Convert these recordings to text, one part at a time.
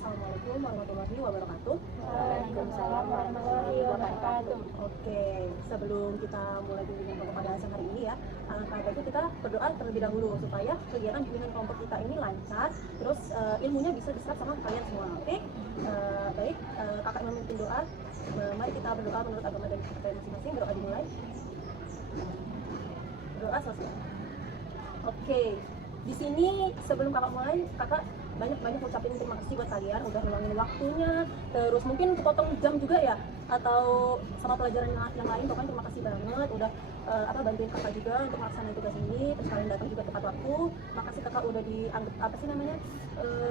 Assalamualaikum warahmatullahi wabarakatuh. Waalaikumsalam warahmatullahi wabarakatuh. Oke, sebelum kita mulai bimbingan kelompok pada siang hari ini ya, alangkah baiknya kita berdoa terlebih dahulu supaya kegiatan bimbingan kelompok kita ini lancar, terus ilmunya bisa diserap sama kalian semua. Oke, baik, kakak memimpin doa. Mari kita berdoa menurut agama dan kita masing-masing. Berdoa dimulai. Berdoa selesai. Oke, di sini sebelum kakak mulai, kakak banyak ucapin terima kasih buat kalian udah ngeluangin waktunya, terus mungkin kepotong jam juga ya, atau sama pelajaran yang lain. Pokoknya terima kasih banget udah bantuin kakak juga untuk melaksanakan tugas ini, terus kalian datang juga tepat waktu. Makasih kakak udah dianggap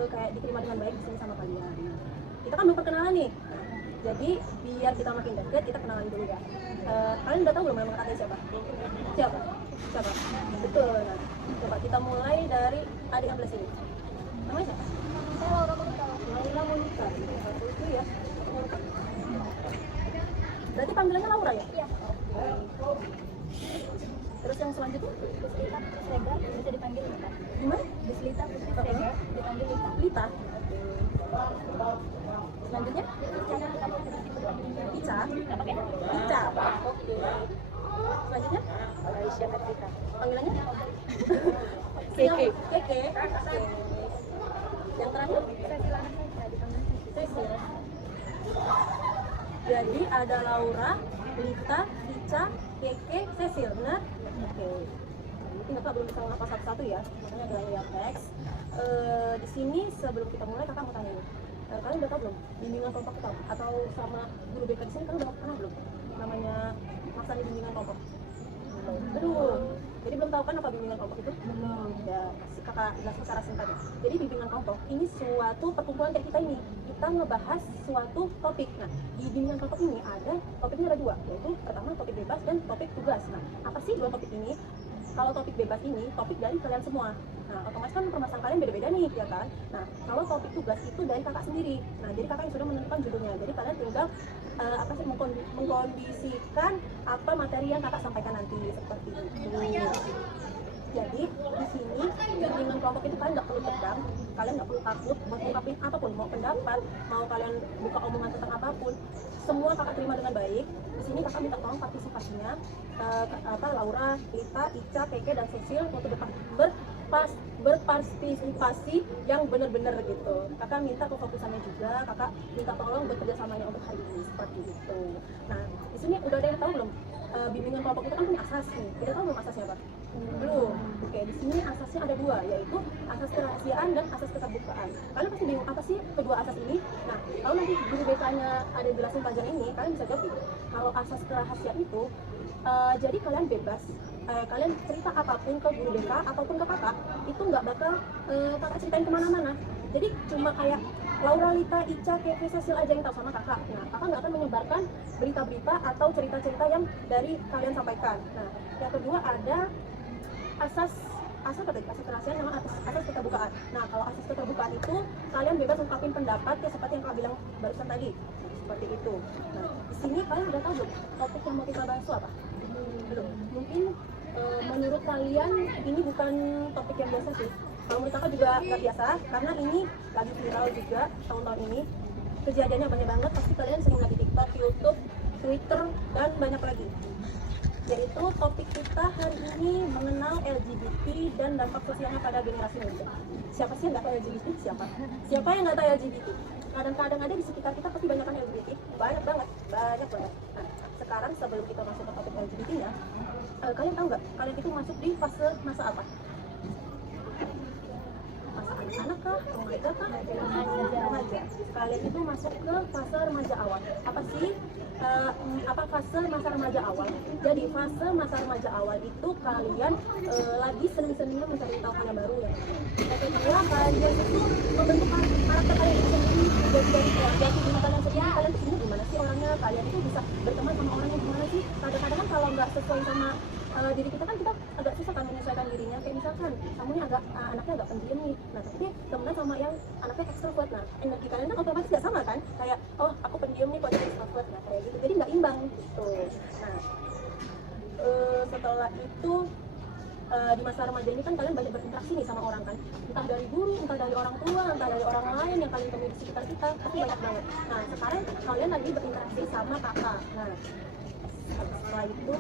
kayak diterima dengan baik di sini sama kalian. Kita kan belum perkenalan nih, jadi biar kita makin dekat kita kenalan dulu ya. Kalian udah tahu belum nama kakaknya siapa? Siapa? Betul. Nah, coba kita mulai dari adik yang belah sini. Namanya siapa? Saya Laura Monica. Laura Monica. Satu itu ya. Berarti panggilannya Laura ya? Iya. Terus yang selanjutnya? Deslita Pusrega, bisa dipanggil Lita. Gimana? Deslita Pusrega, dipanggil Lita. Lita. Selanjutnya? Ica. Ica. Oke. Selanjutnya? Aisyah Kartika. Panggilannya? Keke. Keke. Oke. Yang terakhir? Cecil Anastasia, dipanggil Cecil. Jadi ada Laura, Lita, Ica, Keke, Cecil, benar? Oke. Mungkin kakak belum bisa ngapa satu-satu ya, makanya ada yang teks. Di sini sebelum kita mulai kakak mau tanya nih. Kalian udah tahu belum bimbingan kelompok kita atau sama guru BK di sini kalian udah pernah belum namanya maksanya bimbingan kelompok? Belum. Jadi belum tahu kan apa bimbingan kelompok itu? Belum. Ya, kakak jelaskan secara singkat ya. Jadi bimbingan kelompok ini suatu perkumpulan kayak kita ini. Kita ngebahas suatu topik. Nah, di bimbingan kelompok ini topiknya ada dua, yaitu pertama topik bebas dan topik tugas. Nah, apa sih dua topik ini? Kalau topik bebas ini topik dari kalian semua. Nah, otomatis kan permasalahan kalian beda-beda nih, ya kan? Nah, kalau topik tugas itu dari kakak sendiri. Nah, jadi kakak yang sudah menentukan judulnya. Jadi kalian tinggal mengkondisikan apa materi yang kakak sampaikan nanti seperti itu. Jadi di sini bimbingan kelompok itu kalian nggak perlu tegang, kalian nggak perlu takut buat ngungkapin apapun, mau pendapat, mau kalian buka omongan tentang apapun, semua kakak terima dengan baik. Di sini kakak minta tolong partisipasinya, Laura, Lita, Ica, Keke, dan Cecil untuk berpartisipasi yang benar-benar gitu. Kakak minta kefokusannya juga, kakak minta tolong bekerja samanya untuk hari ini seperti itu. Nah, di sini udah ada yang tahu belum? Bimbingan kelompok itu kan punya asas nih. Kita tahu belum asasnya apa? Belum. Oke, di sini asasnya ada dua, yaitu asas kerahasiaan dan asas keterbukaan. Kalian pasti bingung apa sih kedua asas ini? Nah, kalau nanti guru BK-nya ada jelasin panjang ini, kalian bisa jawab. Kalau asas kerahasiaan itu, jadi kalian bebas, kalian cerita apapun ke guru BK ataupun ke kakak, itu nggak bakal kakak ceritain kemana-mana. Jadi cuma kayak Laura, Lita, Ica, Keke, Cecil aja yang tahu sama kakak. Nah, kakak nggak akan menyebarkan berita-berita atau cerita-cerita yang dari kalian sampaikan. Nah, yang kedua ada asas kerahasiaan sama asas keterbukaan. Nah, kalau asas keterbukaan itu kalian bebas ungkapin pendapat ya seperti yang kakak bilang barusan tadi. Seperti itu. Nah, di sini kalian udah tahu belum topik yang mau kita bahas itu apa? Belum. Mungkin menurut kalian ini bukan topik yang biasa sih. Kalau menurut kakak juga nggak biasa, karena ini lagi viral juga tahun-tahun ini. Kejadiannya banyak banget, pasti kalian sering lihat di TikTok, YouTube, Twitter, dan banyak lagi. Yaitu topik kita hari ini mengenal LGBT dan dampak sosialnya pada generasi muda. Siapa sih yang nggak tahu LGBT? Siapa yang nggak tahu LGBT? Kadang-kadang ada di sekitar kita pasti banyak kan LGBT, banyak banget. Nah, sekarang sebelum kita masuk ke topik LGBT-nya, kalian tahu nggak? Kalian itu masuk di fase masa apa? Masa anak-anak kah? Remaja kah? Remaja. Kalian itu masuk ke fase remaja awal. Apa sih? Fase masa remaja awal? Jadi fase masa remaja awal itu kalian lagi seneng-senengnya mencari tahu hal yang baru ya. Yang kedua, kalian itu membentuk karakter kalian itu sendiri. Jadi dari jati diri kalian sendiri, kalian tuh sebenarnya gimana sih orangnya? Kalian itu bisa berteman sama orangnya gimana sih? Kadang-kadang kan kalau nggak sesuai sama diri kita kan kita agak susah kan menyesuaikan dirinya. Kayak misalkan kamu ini anaknya agak pendiam nih, nah tapi dia temenan sama yang anaknya ekstrovert. Nah, energi kalian kan otomatis nggak sama kan, kayak oh aku pendiam nih kok dia ekstrovert, nah kayak gitu, jadi nggak imbang gitu. Nah, setelah itu di masa remaja ini kan kalian banyak berinteraksi nih sama orang kan, entah dari guru, entah dari orang tua, entah dari orang lain yang kalian temui di sekitar kita pasti banyak banget. Nah sekarang kalian lagi berinteraksi sama kakak. Nah setelah itu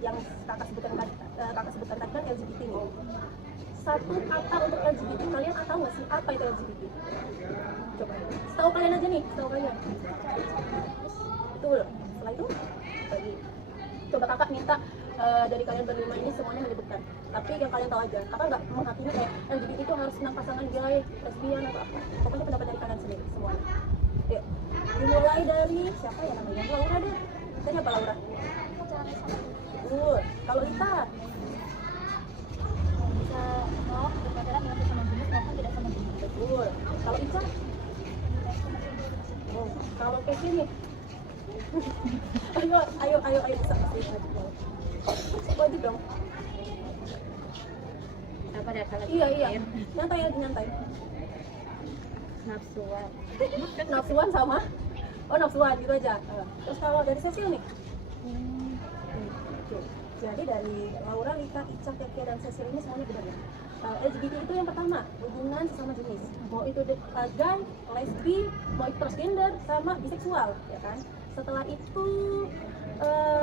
yang kakak sebutkan tadi kan LGBT nih. Satu kata untuk LGBT, kalian tahu nggak sih apa itu LGBT? Coba, setahu kalian aja nih, setahu kalian. Betul. Setelah itu, bagi. Coba kakak minta dari kalian berlima ini semuanya menyebutkan. Tapi yang kalian tahu aja, kakak nggak menghakimi kayak LGBT itu harus senang pasangan gay, lesbian atau apa. Pokoknya pendapat dari kalian sendiri semuanya. Yuk, dimulai dari siapa ya namanya? Laura deh. Tanya apa Laura? Kalau Rita? Bisa mau berpacaran dengan sesama jenis maupun tidak sama jenis. Betul. Kalau Ica? Oh, kalau Kevin nih? ayo bisa pasti wajib dong. Apa dah kalau Iya. Nyantai aja nyantai. nafsuan. Nafsuan sama? Oh nafsuan gitu aja. Terus kalau dari Cecil nih? Oke. Jadi dari Laura, Rita, Ica, Keke, dan Cecil ini semuanya benar ya. LGBT itu yang pertama, hubungan sesama jenis. Mau itu gay, lesbi, mau itu transgender, sama biseksual, ya kan? Setelah itu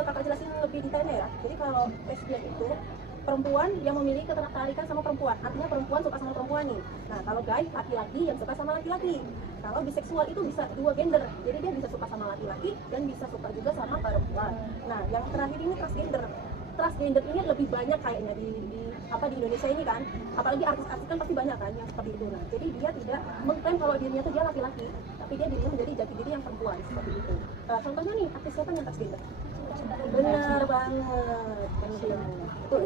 kakak jelasin lebih detailnya ya. Jadi kalau lesbian itu perempuan yang memiliki ketertarikan sama perempuan, artinya perempuan suka sama perempuan nih. Nah kalau gay, laki-laki yang suka sama laki-laki. Kalau biseksual itu bisa dua gender, jadi dia bisa suka sama laki-laki dan bisa suka juga sama perempuan. Nah yang terakhir ini transgender. Transgender ini lebih banyak kayaknya di Indonesia ini kan, apalagi artis-artis kan pasti banyak kan yang seperti itu. Nah, jadi dia tidak mengklaim kalau dirinya itu dia laki-laki, tapi dia dirinya menjadi jati diri yang perempuan seperti itu. Contohnya nih artis siapa yang transgender? Benar banget, betul.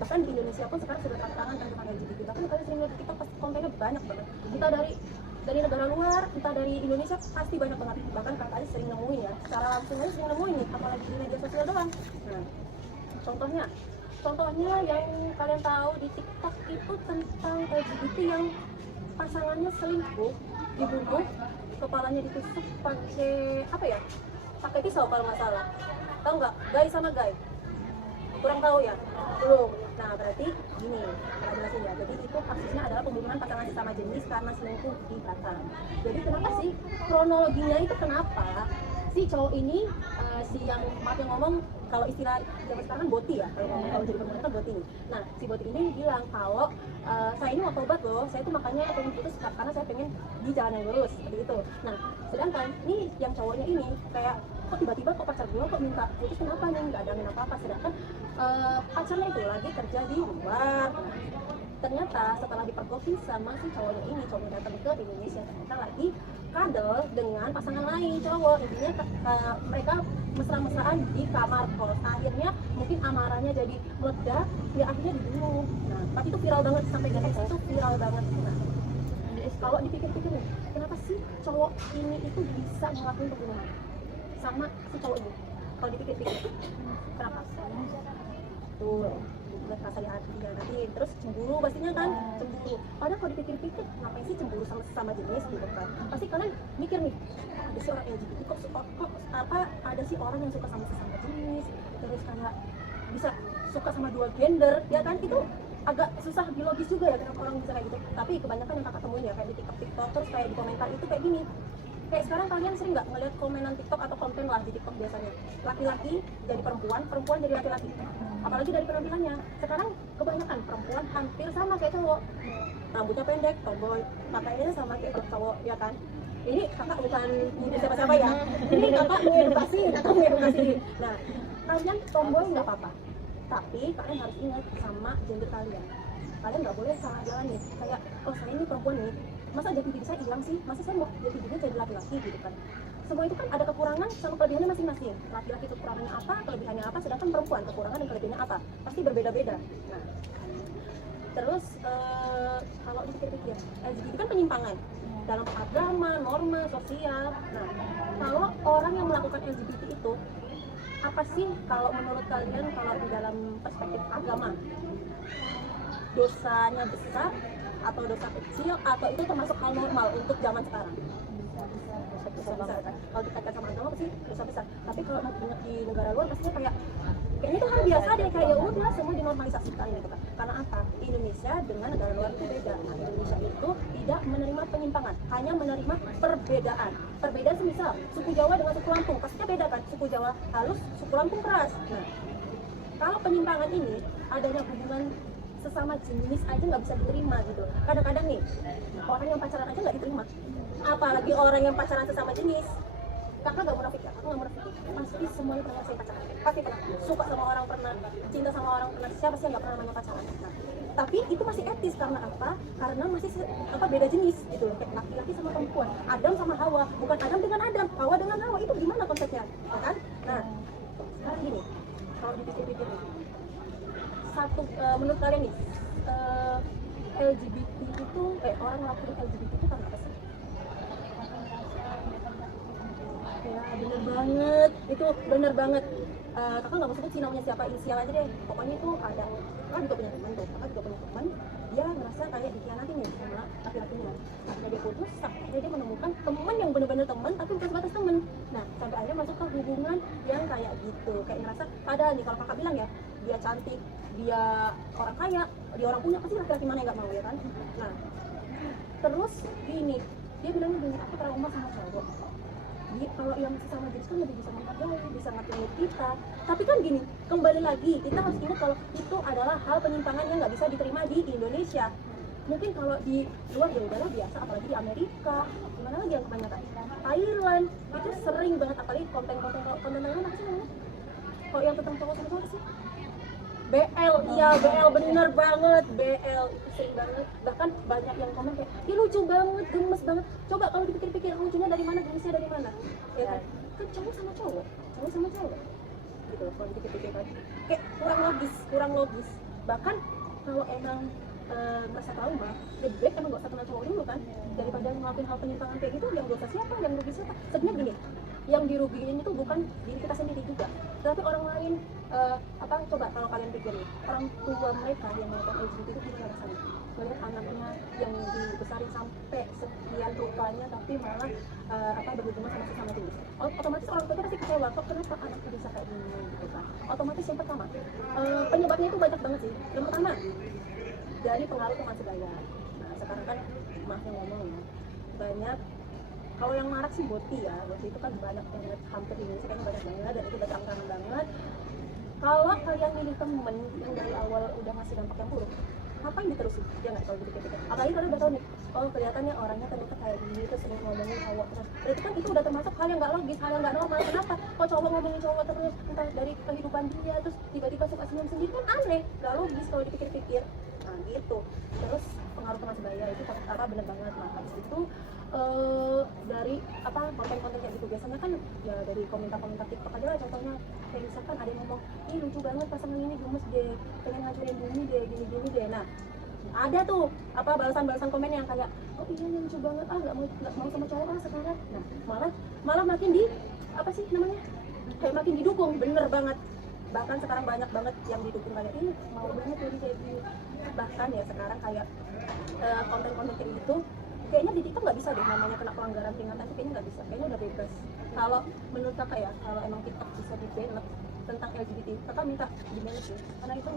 Bahkan di Indonesia pun sekarang sudah tantangan tentang LGBT. Bahkan kalian sering lihat di TikTok pasti kontennya banyak banget. Kita dari negara luar, kita dari Indonesia pasti banyak banget. Bahkan kakaknya sering nemuin ya, secara langsung aja sering nemuin nih, apalagi di media sosial doang. Nah, contohnya yang kalian tahu di TikTok itu tentang LGBT yang pasangannya selingkuh, dibunuh, kepalanya ditusuk pakai pisau kalau nggak salah. Tahu nggak? Gay sama gay? Kurang tahu ya? Belum. Nah berarti gini, kita jelasin ya. Jadi itu kasusnya adalah pembunuhan pasangan sesama jenis karena selingkuh di Batam. Jadi kenapa sih kronologinya itu kenapa si cowok ini si yang maaf yang ngomong, kalau istilah zaman sekarang boti ya, kalau jadi pemerintah boti nih. Nah si boti ini bilang kalau saya ini mau tobat loh, saya tuh makanya pengen putus karena saya pengen di jalan yang lurus seperti itu. Nah sedangkan nih yang cowoknya ini kayak kok tiba-tiba kok pacar gue kok minta putus, kenapa nih, nggak ada apa-apa, sedangkan pacarnya itu lagi kerja di luar. Ternyata setelah dipergoki sama si cowoknya ini, cowoknya datang ke Indonesia, ternyata lagi kadel dengan pasangan lain cowok. Intinya mereka mesra-mesraan di kamar kos. Akhirnya mungkin amarahnya jadi meledak, ya akhirnya dibunuh. Nah tapi itu viral banget, sampai di X itu viral banget. Nah, kalau dipikir-pikir nih, kenapa sih cowok ini itu bisa ngelakuin pembunuhan sama si cowok ini? Kalau dipikir-pikir, kenapa? Tuh, rasa di hati, terus cemburu pastinya kan, cemburu. Padahal kalau dipikir-pikir, ngapain sih cemburu sama sesama jenis gitu kan? Pasti kalian mikir nih, ada sih orang LGBT, kok ada sih orang yang suka sama sesama jenis, terus kayak bisa suka sama dua gender, ya kan? Itu agak susah dilogis juga ya kenapa orang bisa kayak gitu. Tapi kebanyakan yang kakak temuin ya kayak di TikTok, terus kayak di komentar itu kayak gini. Kayak sekarang kalian sering nggak ngeliat komenan TikTok atau konten lah di TikTok biasanya, laki-laki jadi perempuan, perempuan jadi laki-laki. Apalagi dari penampilannya. Sekarang kebanyakan perempuan hampir sama kayak cowok. Rambutnya pendek, tomboy, pakaiannya sama kayak cowok, ya kan? Ini kakak bukan siapa-siapa ya. Ini kakak mengedukasi. Nah, kalian tomboy nggak apa-apa. Tapi kalian harus ingat sama gender kalian. Kalian nggak boleh salah jalan nih. Kayak, oh saya ini perempuan nih, masa jati diri saya hilang sih? Masa saya mau jati diri jadi laki-laki gitu kan? Semua itu kan ada kekurangan sama kelebihannya masing-masing. Laki-laki kekurangannya apa, kelebihannya apa, sedangkan perempuan kekurangan dan kelebihannya apa, pasti berbeda-beda. Nah, terus kalau dipikir-pikir, LGBT kan penyimpangan dalam agama, norma, sosial. Nah, kalau orang yang melakukan LGBT itu apa sih kalau menurut kalian, kalau di dalam perspektif agama, dosanya besar atau dosa kecil, atau itu termasuk hal normal untuk zaman sekarang? Dosa besar kan? Kalau dikaitkan sama agama pasti dosa besar. Tapi kalau di negara luar pastinya kayak kayaknya itu hal biasa deh, kayak ya udah semua dinormalisasikan gitu kan. Karena apa? Indonesia dengan negara luar itu beda. Nah, Indonesia itu tidak menerima penyimpangan, hanya menerima perbedaan. Perbedaan semisal suku Jawa dengan suku Lampung, pastinya beda kan? Suku Jawa halus, suku Lampung keras. Nah, kalau penyimpangan ini adanya hubungan sesama jenis aja nggak bisa diterima gitu. Kadang-kadang nih orang yang pacaran aja nggak diterima, apalagi orang yang pacaran sesama jenis. Kakak nggak munafik ya, aku nggak munafik. Pasti semuanya pernah ngerasain pacaran, pasti pernah suka sama orang, pernah cinta sama orang, pernah. Siapa sih yang nggak pernah namanya pacaran? Nah, tapi itu masih etis karena apa? Karena masih beda jenis gitu, kayak laki-laki sama perempuan, Adam sama Hawa, bukan Adam dengan Adam, Hawa dengan Hawa. Itu gimana konsepnya, ya kan? Nah, sekarang gini, kalau dipikir-pikir nih, menurut kalian nih, LGBT itu orang ngelakuin LGBT itu karena apa sih? Ya bener banget, itu bener banget. Kakak nggak mau sebut sih namanya siapa, inisial aja deh. Pokoknya itu ada, kakak juga punya teman tuh, kakak juga punya teman. Dia ngerasa kayak dikhianatin nih sama laki-lakinya. Akhirnya dia putus, akhirnya dia menemukan teman yang bener-bener teman, tapi bukan sebatas teman. Nah, sampai akhirnya masuk ke hubungan yang kayak gitu. Kayak ngerasa, padahal nih kalau kakak bilang ya, dia cantik, dia orang kaya, dia orang punya, pasti laki-laki mana yang nggak mau ya kan? Nah, terus gini, dia bilangnya gini, aku trauma sama cowok. Kalau yang sesama jenis kan lebih bisa menghargai, bisa ngertiin kita. Tapi kan gini, kembali lagi kita harus ingat kalau itu adalah hal penyimpangan yang nggak bisa diterima di Indonesia. Mungkin kalau di luar ya udahlah biasa, apalagi di Amerika, gimana lagi yang kebanyakan Thailand itu sering banget, apalagi konten-konten Thailand apa sih namanya? Kalau yang tentang cowok sama cowok sih? BL, iya BL, bener banget, BL itu sering banget. Bahkan banyak yang komen kayak, ih lucu banget, gemes banget. Coba kalau dipikir-pikir lucunya dari mana, gemesnya dari mana? Ya kan? Kan cowok sama cowok gitu loh, kalau dipikir-pikir kan kayak kurang logis. Bahkan kalau emang merasa trauma, lebih baik emang gak usah kenal cowok dulu kan, daripada ngelakuin hal penyimpangan kayak gitu. Yang dosa siapa, yang rugi siapa? Sebenarnya gini, yang dirugiin itu bukan diri kita sendiri juga, tapi orang lain. Coba kalau kalian pikir nih, orang tua mereka yang melakukan LGBT itu gimana rasanya? Melihat anaknya yang dibesarin sampai sekian rupanya, tapi malah berhubungan sama sesama jenis. Otomatis orang tua itu pasti kecewa, kok kenapa anaknya bisa kayak gini gitu kan? Otomatis yang pertama, penyebabnya itu banyak banget sih. Yang pertama, dari pengaruh teman sebaya. Nah, sekarang kan maaf yang ngomong ya, banyak. Kalau yang marak sih boti ya, boti itu kan banyak banget, hampir di Indonesia kayaknya banyak banget, dan itu udah terang-terangan banget. Kalau kalian milih temen yang dari awal udah ngasih dampak yang buruk, ngapain diterusin? Ya nggak, kalau dipikir-pikir. Apalagi kalau udah tahu nih, oh kelihatannya orangnya ternyata kayak gini, terus sering ngomongin cowok terus. Berarti kan itu udah termasuk hal yang nggak logis, hal yang nggak normal. Kenapa? Kok cowok ngomongin cowok terus, entah dari kehidupan dia, terus tiba-tiba suka senyum sendiri, kan aneh, nggak logis kalau dipikir-pikir. Nah gitu. Terus pengaruh teman sebaya itu bener banget. Nah habis itu dari konten-konten kayak gitu biasanya kan ya dari komentar-komentar TikTok aja lah, contohnya kayak misalkan ada yang ngomong, ih lucu banget pasangan ini, gemes deh, pengen ngancurin bumi deh, gini-gini deh. Nah ada tuh balasan-balasan komen yang kayak, oh iya yang lucu banget, nggak mau sama cowok sekarang. Nah malah makin kayak makin didukung, bener banget. Bahkan sekarang banyak banget yang didukung kayak, ih mau banget jadi kayak gini. Bahkan ya sekarang kayak konten-konten kayak gitu kayaknya di TikTok nggak bisa deh namanya kena pelanggaran ringan, tapi kayaknya nggak bisa, kayaknya udah bebas. Kalau menurut kakak ya, kalau emang TikTok bisa di-ban tentang LGBT, kakak minta di-ban sih, karena itu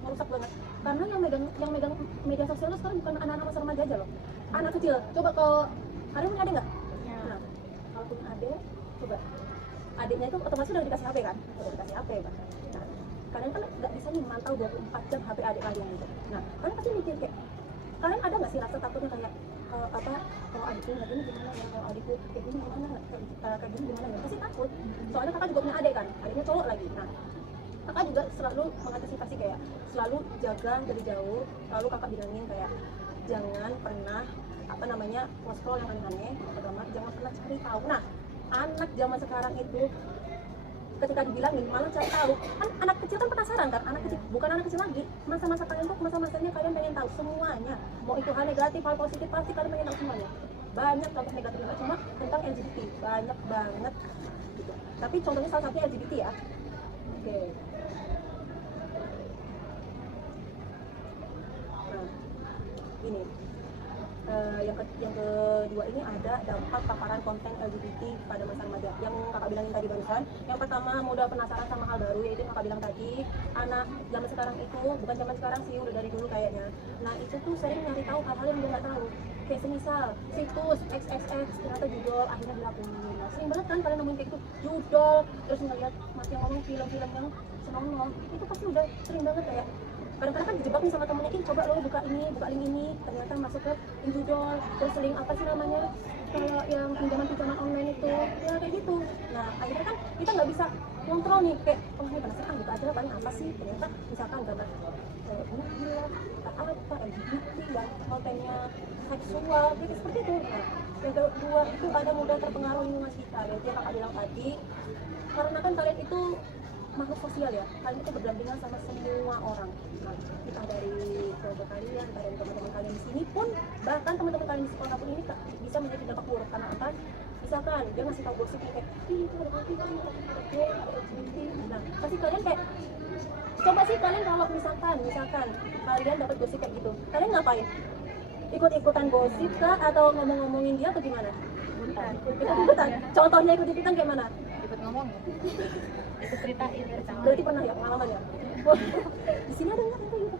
merusak banget. Karena yang megang media sosial itu sekarang bukan anak-anak masa remaja aja loh, anak kecil. Coba kalau kalian punya adik nggak? Nah, kalau punya adik, coba adiknya itu otomatis udah dikasih HP kan, nah kalian kan nggak bisa nih mantau 24 jam HP adik kalian gitu. Nah kalian pasti mikir kayak, kalian ada nggak sih rasa takutnya kayak kalau adikku nggak gini gimana ya, kalau adikku kayak gini gimana, kayak gini gimana ya, pasti takut. Soalnya kakak juga punya adik kan, adiknya cowok lagi. Nah kakak juga selalu mengantisipasi kayak selalu jaga dari jauh, selalu kakak bilangin kayak jangan pernah scroll yang aneh-aneh, pertama jangan pernah cari tahu. Nah anak zaman sekarang itu ketika dibilangin malah cari tahu, kan anak kecil kan penasaran kan, anak kecil bukan anak kecil lagi, masa-masa kalian tuh masa-masanya kalian pengen tahu semuanya, mau itu hal negatif hal positif pasti kalian pengen tahu semuanya. Banyak contoh negatifnya cuma tentang LGBT banyak banget gitu, tapi contohnya salah satunya LGBT ya. Oke. Nah ini yang kedua ini ada dampak paparan konten LGBT pada masa remaja yang kakak bilangin tadi barusan. Yang pertama, mudah penasaran sama hal baru, yaitu yang kakak bilang tadi, anak zaman sekarang itu, bukan zaman sekarang sih, udah dari dulu kayaknya. Nah itu tuh sering nyari tahu hal-hal yang dia nggak tahu, kayak semisal situs XXX ternyata judol akhirnya dilakuin. Nah, sering banget kan kalian nemuin kayak gitu judol, terus ngeliat masih yang ngomong film-film yang senonoh, itu pasti udah sering banget kayak kadang-kadang kan dijebak nih sama temennya, coba lo buka link ini, ternyata masuk ke judol, terus link apa sih namanya, kayak yang pinjaman online itu, ya kayak gitu. Nah akhirnya kan kita nggak bisa kontrol nih, kayak oh ini penasaran buka aja paling apa sih, ternyata misalkan gambar ini gila, apa LGBT dan kontennya seksual, jadi seperti itu. Nah yang kedua itu ada mudah terpengaruh lingkungan sekitar, yaitu yang kakak bilang tadi, karena kan kalian itu makhluk sosial ya, kalian itu berdampingan sama semua orang. Nah, kita dari keluarga kalian, dari teman-teman kalian di sini pun, bahkan teman-teman kalian di sekolah pun ini bisa menjadi dampak buruk. Karena apa? Misalkan dia ngasih tahu gosip kayak, ih itu ada konten ini, ada LGBT. Nah, pasti kalian kayak, coba sih kalian kalau misalkan kalian dapat gosip kayak gitu, kalian ngapain? Ikut-ikutan gosip kah? Atau ngomong-ngomongin dia atau gimana? Ikut-ikutan. Contohnya ikut-ikutan kayak mana? Ikut ngomong ya? Ikut ceritain. Berarti pernah ya pengalaman ya? Di sini ada nggak kayak gitu?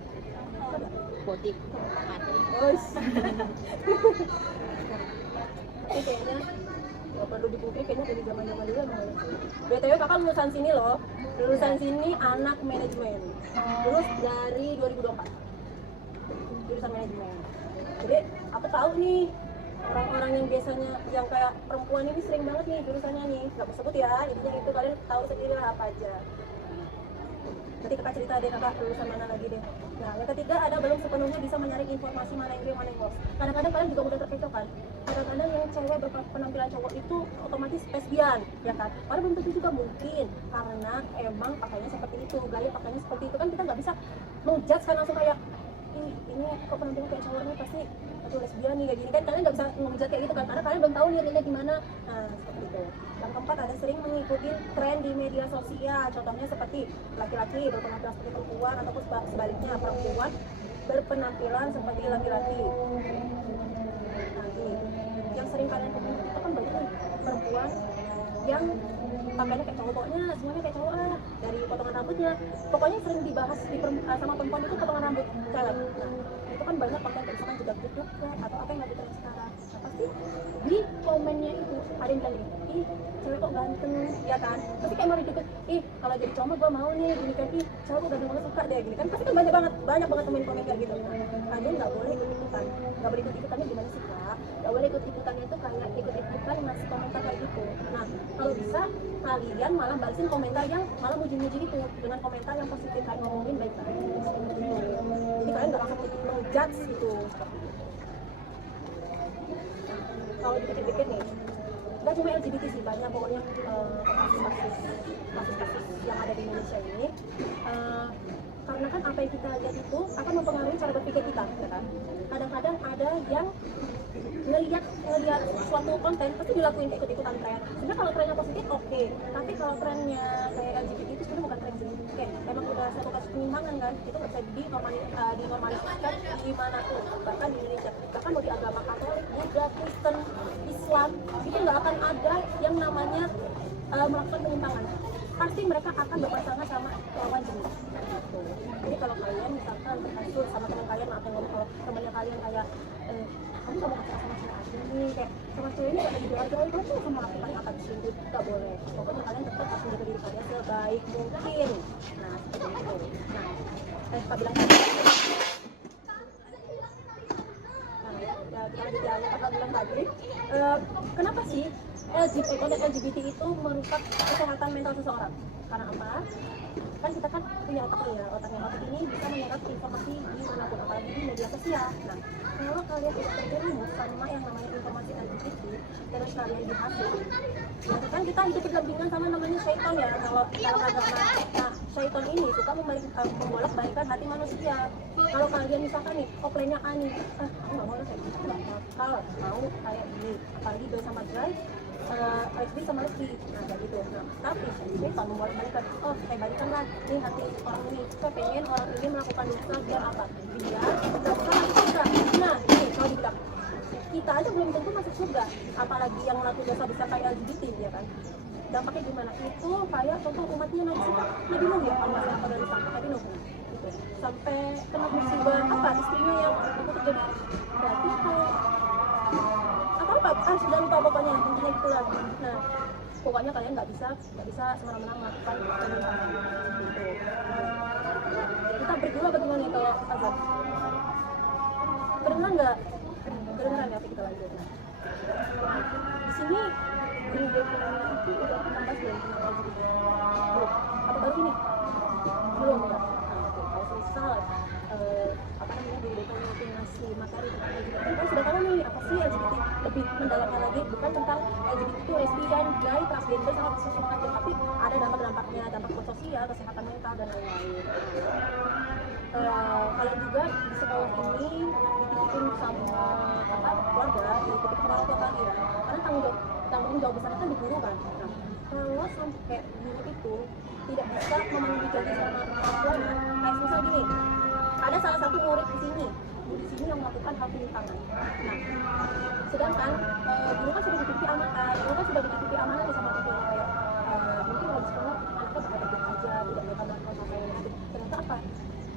Ada. Bodik. Mati. Guys. Tapi kayaknya nggak perlu dipublik, kayaknya dari zaman-zaman dulu emang banyak. BTW kakak lulusan sini loh, lulusan sini anak manajemen, lulus dari 2024, jurusan manajemen. Jadi aku tahu nih orang-orang yang biasanya yang kayak perempuan ini sering banget nih jurusannya nih, nggak mau sebut ya, intinya itu kalian tahu sendiri lah apa aja. Nanti kakak cerita deh kakak lulusan mana lagi deh. Nah yang ketiga ada belum sepenuhnya bisa menyaring informasi mana yang real mana yang hoax. Kadang-kadang kalian juga mudah terkecoh kan, kadang-kadang yang cewek berpenampilan cowok itu otomatis lesbian ya kan, padahal belum tentu juga, mungkin karena emang pakainya seperti itu, gaya pakainya seperti itu, kan kita nggak bisa ngejudge kan langsung kayak ini kok penampilan kayak cowoknya pasti atau lesbian nih kayak gini kan, kalian nggak bisa ngejudge kayak gitu kan, karena kalian belum tahu realnya gimana. Nah seperti itu. Yang keempat ada sering mengikuti tren di media sosial, contohnya seperti laki-laki berpenampilan seperti perempuan ataupun sebaliknya perempuan berpenampilan seperti laki-laki. Nanti yang sering kalian temuin itu kan banyak nih perempuan yang pakainya kayak cowok, pokoknya semuanya kayak cowok lah, dari potongan rambutnya, pokoknya sering dibahas sama perempuan itu potongan rambut cewek. Nah itu kan banyak konten kayak misalkan juga gitu atau apa yang lagi tren sekarang. Nah pasti di komennya itu ada yang bilang gini, ih cewek kok ganteng ya kan, pasti kayak mau dikit, ih kalau jadi cowok gue mau nih gini kan, ih cowok kok ganteng banget suka deh gini kan, pasti kan banyak banget komen kayak gitu. Nah kalian nggak boleh ikut-ikutan, nggak boleh ikut-ikutannya gimana sih kak? Nggak boleh ikut-ikutannya itu kayak ikut-ikutan ngasih komentar kayak gitu. Nah kalau bisa kalian malah balesin komentar yang malah muji-muji itu dengan komentar yang positif, kalian ngomongin baik-baik gitu. Jadi kalian nggak langsung menjudge gitu. Kalau dipikir-pikir nih, nggak cuma LGBT sih, banyak pokoknya kasus-kasus yang ada di Indonesia ini, karena kan apa yang kita lihat itu akan mempengaruhi cara berpikir kita ya kan. Kadang-kadang ada yang ngelihat suatu konten pasti dilakuin ikut-ikutan tren. Sebenarnya kalau trennya positif oke, tapi kalau trennya kayak LGBT itu sebenarnya bukan tren sih, oke, emang udah satu kasus penyimpangan kan, itu nggak bisa dinormalisasikan di mana tuh, bahkan di Indonesia, bahkan mau di agama Katolik, Buddha, Kristen, Islam, itu nggak akan ada yang namanya melakukan penyimpangan. Pasti mereka akan berpasangan sama lawan jenis. Jadi kalau kalian misalkan berkasus sama teman kalian, atau ngomong kalau temannya kalian kayak kamu gak mau kasih sama cewek ini, kayak sama cewek ini gak ada dihargai, kamu tuh sama laki paling akan disundut, gak boleh. Pokoknya kalian tetap harus menjaga diri kalian sebaik mungkin. Nah seperti itu. Nah Pak bilang tadi, Kakak bilang tadi, kenapa sih konten LGBT itu merusak kesehatan mental seseorang? Karena apa? Kan kita kan punya otak nih ya, otak ini bisa menyerap informasi di manapun, apalagi di media sosial. Nah kalau kalian tidak terjerumus sama yang namanya informasi LGBT, terus kalian dihasut, ya kan kita hidup berdampingan sama namanya syaitan ya, kalau dalam agama. Nah syaitan ini suka membolak-balikan hati manusia. Kalau kalian misalkan nih offline-nya Ani, aku nggak mau lah kayak gitu, nggak bakal mau kayak gini, apalagi boy sama guy, lesbi sama lesbi, nah kayak gitu. Nah tapi syaitan membolak-balikan, oh kayak balikan lah nih hati orang ini, saya pengen orang ini melakukan dosa biar apa? Biar dosa. Nah ini kalau dibilang kita aja belum tentu masuk surga, apalagi yang melakukan dosa besar kayak LGBT ya kan. Dampaknya gimana? Itu kayak contoh umatnya Nabi Nuh ya, kalau nggak salah dari sampai Nabi Nuh gitu. Sampai kena musibah apa istrinya yang itu terjadi, berarti kayak apa sudah lupa pokoknya, intinya gitu lagi. Nah pokoknya kalian nggak bisa semena-mena melakukan penyimpangan gitu. Kita berdua bagaimana nih kalau azab? Kedengeran nggak? Kedengeran ya, oke kita lanjut. Nah, di sini di dokumennya itu udah tambah belum? Belum? Apa baru ini? Belum ya? Nah, oke. Kalau misal apa namanya di dokumen itu ngasih materi tentang LGBT, kan sudah tahu nih apa sih LGBT, lebih mendalamnya lagi bukan tentang LGBT itu lesbian, gay, transgender sama bisexual aja, tapi ada dampak-dampaknya, dampak sosial, kesehatan mental dan lain-lain. Kalian juga di sekolah ini dititipin sama keluarga, dititipin sama orang tua kalian, karena tanggung jawab besar kan di guru kan. Nah, kalau sampai guru itu tidak bisa memenuhi janji sama orang tuanya, kayak misal gini, ada salah satu murid di sini yang melakukan hal penyimpangan. Nah, sedangkan guru kan sudah dititipi amanah nih sama orang tua, kayak mungkin kalau di sekolah anaknya bakal baik aja, tidak bakal melakukan hal yang negatif. Ternyata apa?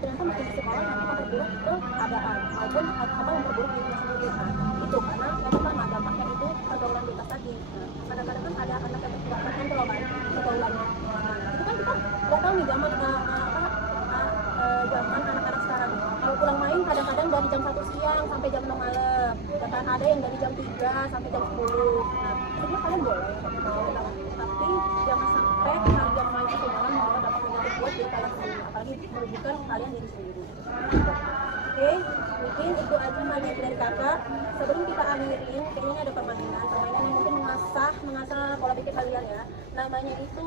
Ternyata makin di sekolah nanti memperburuk keadaan maupun memperburuk dirinya sendiri. Nah, itu karena yang pertama dampaknya itu pergaulan bebas tadi. Nah, kadang-kadang kan ada anak yang tidak terkontrol kan pergaulannya. Nah, itu kan kita nggak tahu nih zaman zaman anak-anak sekarang. Kalau pulang main kadang-kadang dari jam 1 siang sampai jam 6 malam. Dan ada yang dari jam 3 sampai jam 10. Nah, sebenarnya kalian boleh, tapi jangan sampai kalian main itu malam malah dapat negatif buat diri kalian sendiri, apalagi merugikan kalian diri sendiri. Oke, mungkin itu aja materi dari kakak. Sebelum kita akhirin, kayaknya ada permainan yang mungkin mengasah pola pikir kalian ya. Namanya itu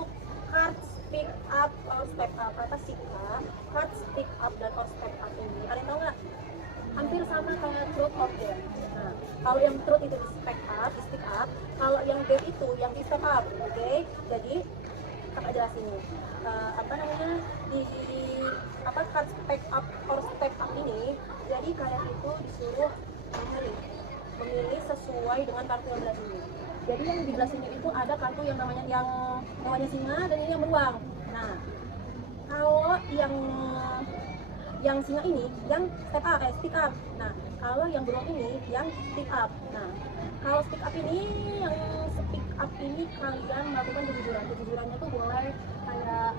hard speak up or step up. Apa sih kak? Hard speak up dan or step up ini, kalian tahu nggak? Hampir sama kayak truth or dare. Nah, kalau yang truth itu di speak up, kalau yang dare itu yang di step up. Oke, jadi kakak jelasin nih. Hard speak up or step up ini, jadi kalian itu disuruh memilih sesuai dengan kartu yang belas ini. Jadi yang di belas ini itu ada kartu yang namanya singa dan ini yang beruang. Nah, kalau yang singa ini yang speak up. Nah, kalau yang beruang ini yang speak up. Nah, kalau speak up ini kalian melakukan kejujurannya tuh boleh kayak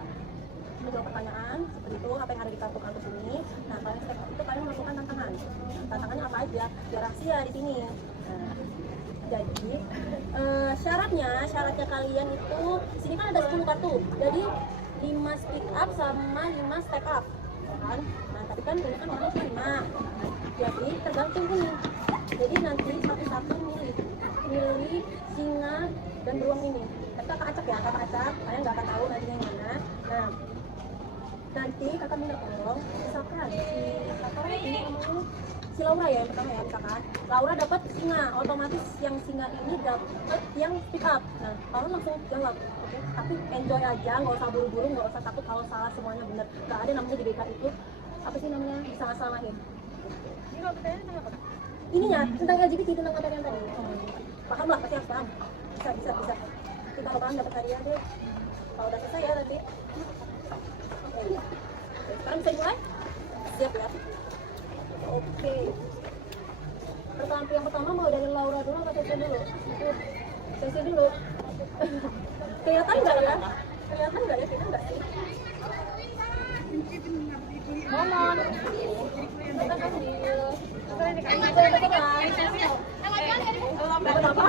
menjawab pertanyaan seperti itu, apa yang ada di kartu ini. Nah, kalian step up itu kalian melakukan tantangan. Tantangannya apa aja? Ya rahasia di sini. Nah, jadi syaratnya kalian itu di sini kan ada 10 kartu. Jadi 5 speak up sama 5 step up. Kan? Nah, tapi kan ini kan orang 5. Jadi tergantung ini. Jadi nanti satu-satu milih singa dan beruang ini. Tapi kakak acak, kalian nggak akan tahu nantinya yang mana. Nah, nanti kakak minta tolong, misalkan si Laura ya yang pertama ya, misalkan Laura dapat singa, otomatis yang singa ini dapat yang speak up. Nah, kalian langsung jawab, oke? Tapi enjoy aja, nggak usah buru-buru, nggak usah takut kalau salah semuanya benar. Nggak ada namanya di BK itu apa sih namanya disalah-salahin. Ini kalau pertanyaan tentang apa? Ininya tentang LGBT, tentang materi yang tadi. Paham lah, pasti harus paham. Bisa. Kita kalau paham dapat hadiah deh. Kalau udah selesai ya nanti. Oke, sekarang bisa dimulai? Siap ya? Oke. Yang pertama mau dari Laura dulu atau Sesi dulu? Sesi dulu. Kelihatan nggak ya? Kita nggak sih? Monon. Kita ambil. Dapat apa?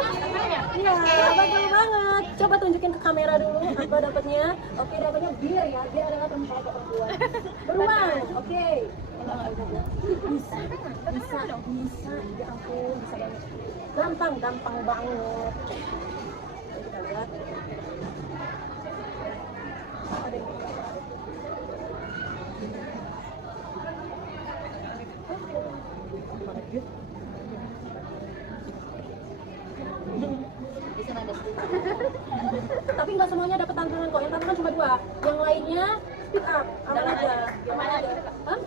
Iya, bagus banget. Coba tunjukin ke kamera dulu apa dapatnya. Oke, dapatnya bir ya. Bir adalah tempat perempuan. Beruang. Oke. Bisa. Ya ampun, bisa banget. Gampang banget. Kita lihat. Ada yang tapi nggak semuanya dapat tantangan kok, yang tantangan cuma 2, yang lainnya speak up, aman aja. Hah?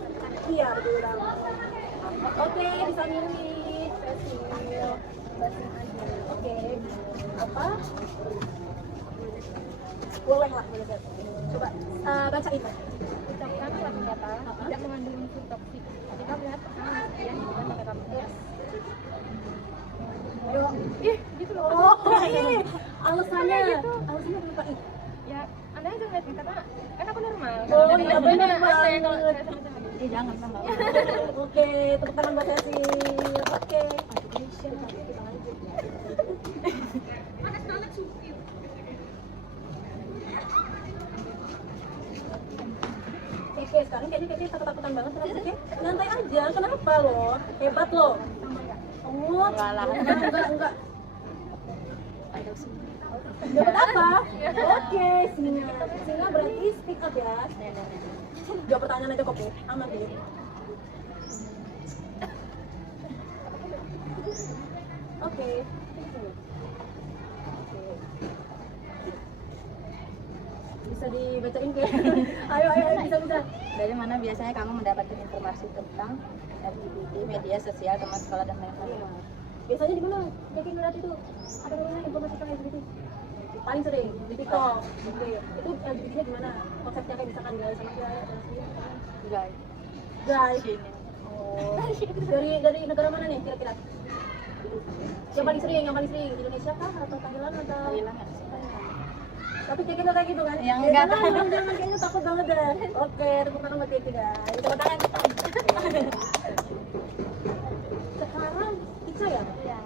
Iya, betul. Oke, bisa milih. Basin aja. Oke. Apa? Boleh lah, boleh. Coba bacain. Ucapkan kata-kata tidak mengandung unsur toksik ketika melihat pasangan yang dibuat pakai kamu. Ayo. Ih, gitu loh. Oh, ini alasannya. Gitu. Alasannya kenapa? Ih, Ya, Anda aja ngeliatin karena kan aku normal. Oh, Jadi iya, aku bener ada banget. saya kalau saya sama-sama gitu. Jangan sama. Oke, tepuk tangan buat Sesi. Oke. Kita lanjut. Oke, sekarang kayaknya takut-takutan banget kenapa sih? Nyantai aja, kenapa lo? Hebat lo. Oh, enggak. Dapat apa? Oke, singa. Singa berarti speak up ya. Jawab pertanyaan aja kok, Bu. Aman deh. Oke. Bisa dibacain ke? Ayo, bisa. Dari mana biasanya kamu mendapatkan informasi tentang LGBT, media sosial, teman sekolah dan lain-lain? Biasanya di mana? Jadi ngeliat itu ada namanya informasi tentang LGBT. Paling sering di TikTok. Oke. Itu LGBT-nya gimana? Konsepnya kayak misalkan gay sama gay atau lesbian? Guys, Gay. sini. Oh. Dari negara mana nih kira-kira? Yang paling sering Indonesia kah atau Thailand atau? Hilang nggak sih? Tapi kayak gitu kan? Yang enggak. Jangan kayaknya takut banget deh. Oke, tepuk tangan buat Katie guys. Tepuk tangan. Sekarang Ica ya? Iya.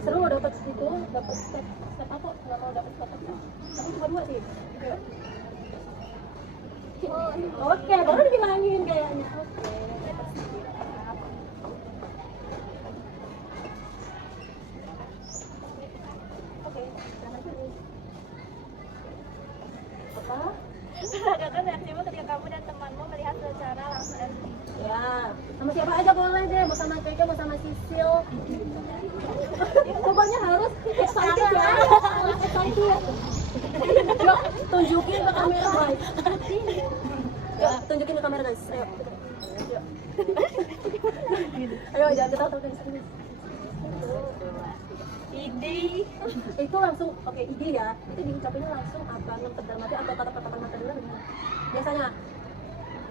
Seru lo dapet itu, dapet step apa? Nggak mau dapet step apa? Tapi cuma 2 sih. Ayo. Oke, baru dibilangin kayaknya. Oke. Oke, jangan dulu. Apa? Katakan reaksimu ketika kamu dan temanmu melihat secara langsung LGBT. Ya, sama siapa aja boleh deh, mau sama Keke, mau sama Sisil. Pokoknya harus excited ya, harus excited. Yuk, tunjukin ke kamera guys. Yuk, tunjukin ke kamera guys. Ayo. Yuk. Ayo, jangan ketawa di sini. Ide. Itu langsung, oke, ide ya. Itu diucapinnya langsung apa? Tetap mati atau tatap-tatapan mata dulu? Biasanya.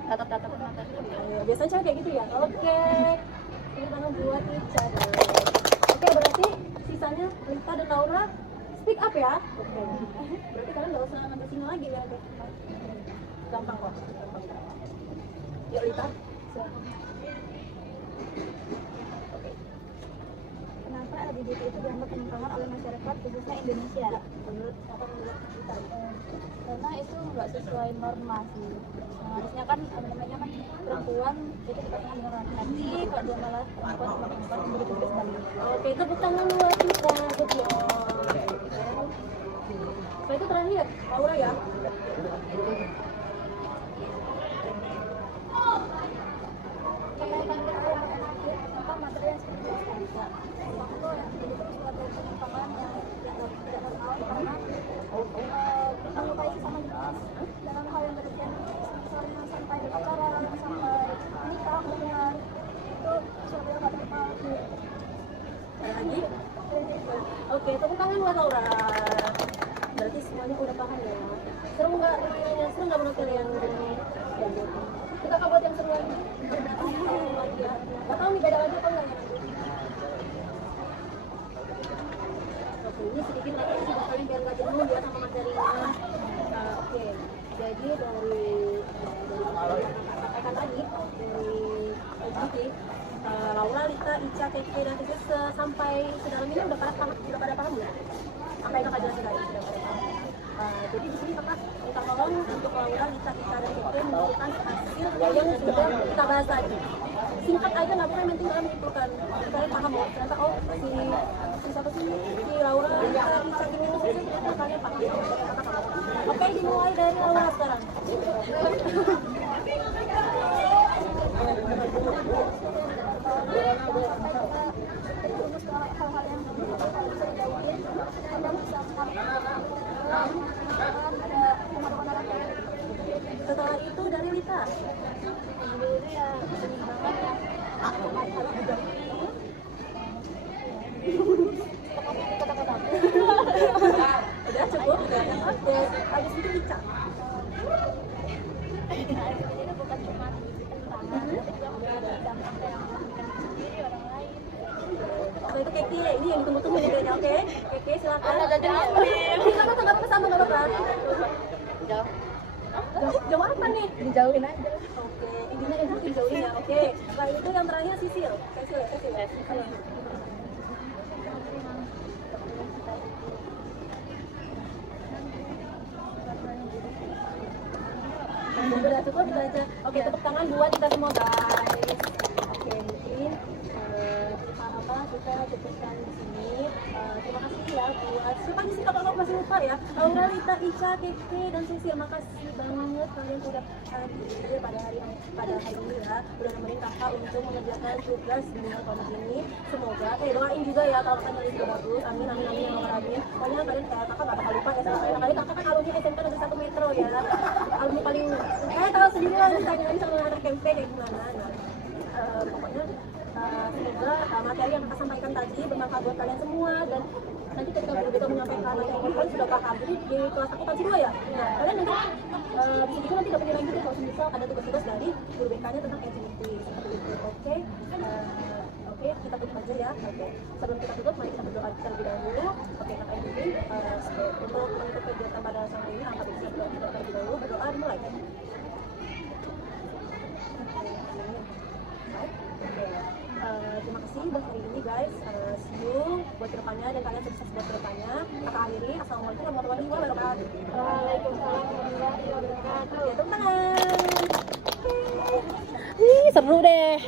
Tatap-tatap mata dulu ya. Ayo, biasanya cewek kayak gitu ya. Oke. Ini tangan buat Ica. Oke, berarti sisanya Lita dan Laura speak up ya. Oke. Berarti kalian nggak usah ngambil sini lagi ya. Gampang kok. Gampang. Yuk Lita. Oke. Kenapa LGBT itu dianggap penyimpangan oleh masyarakat khususnya Indonesia? Menurut Lita? Karena itu nggak sesuai norma sih. Nah, harusnya kan namanya kan perempuan itu dikatakan dengan laki-laki, kok dia malah perempuan sama perempuan begitu sekali. Oke, tepuk tangan buat kita. Good job. Nah, itu terakhir, Laura ya. Apa materi yang seperti itu? Waktu yang itu suatu penyimpangan yang tidak normal karena menyukai sesama jenis dalam hal yang berlebihan, misalnya sampai berpacaran, sampai menikah, hubungan itu suatu yang tidak normal. Lagi. Oke, tepuk tangan buat Laura. Berarti semuanya udah paham ya. Seru nggak menurut kalian? Kita akan buat yang seru lagi. Nggak tahu nih beda lagi apa nggak ya nanti? Oke, ini sedikit lagi sih buat kalian biar nggak jenuh ya sama materinya. Oke, jadi dari sampaikan tadi dari LGBT, Laura, Lita, Ica, Keke, dan Titis sampai sedalam ini udah pada paham ya? Apa yang kakak jelasin tadi? Udah pada paham. Jadi di sini kakak minta tolong untuk Laura, Lita, Ika, dan Keke menunjukkan hasil yang sudah kita bahas tadi. Singkat aja, nggak apa-apa, yang penting kalian menyimpulkan. Kalian paham loh, ternyata si siapa sih? Si Laura, Lita, Ica, Keke itu saja ternyata kalian paham. Kakak paham. Oke, dimulai dari Laura sekarang. Hal-hal yang bisa dijauhin, kadang bisa ada pemahaman yang Setelah itu dari Lita. dulu ya penyimpangan yang Kami di kota-kota. Udah cukup, udah. Oke, habis itu Ica. Nah, itu bukan cuma tentang tapi juga memberi dampak yang mengakibatkan diri sendiri orang lain. Oke, itu Keke, ini yang ditunggu-tunggu nih kayaknya, oke? Keke, silakan. Ada diambil. Nggak apa-apa, sama nggak apa-apa. Jauh. Jauh apa nih? Dijauhin aja. Oke, intinya yang penting jauhin ya, oke. Setelah itu yang terakhir Sisil. Sisil ya, Sisil ya. Udah cukup, udah aja. Oke, tepuk tangan buat kita semua guys. Oke, mungkin kita cukupkan di sini. Terima kasih ya buat siapa sih kalau masih lupa ya. Aurelita, Ica, Keke, dan Sisil. Makasih banget kalian udah hadir pada hari ini ya. Udah nemenin kakak untuk mengerjakan tugas di bulan komik ini. Semoga doain juga ya kalau kalian juga bagus. Amin amin amin ya Allah, amin. Pokoknya kalian kakak gak bakal lupa ya sama kalian. Kakak kan alumni SMK Negeri 1 Metro ya. Alumni paling tahu sendiri lah misalnya sama anak KMP kayak gimana. Nah, pokoknya semoga materi yang kakak sampaikan tadi bermanfaat buat kalian semua, dan nanti ketika guru BK menyampaikan materi kalian sudah paham. Jadi di kelas aku kan 2 ya. Nah, kalian nanti bisa juga nanti dapat nilai gitu kalau misal ada tugas-tugas dari guru BK-nya tentang agility seperti itu. Oke. Oke, kita tutup aja ya. Oke. Sebelum kita tutup, mari kita berdoa terlebih dahulu. Oke, kakak Indi, untuk menutup kegiatan pada sore ini, angkat kita berdoa terlebih dahulu. Berdoa dimulai. Terima kasih buat hari ini guys. See you buat kedepannya dan kalian sukses buat kedepannya. Kakak akhiri, assalamualaikum warahmatullahi wabarakatuh. Waalaikumsalam warahmatullahi wabarakatuh. Oke, tepuk tangan. Seru deh.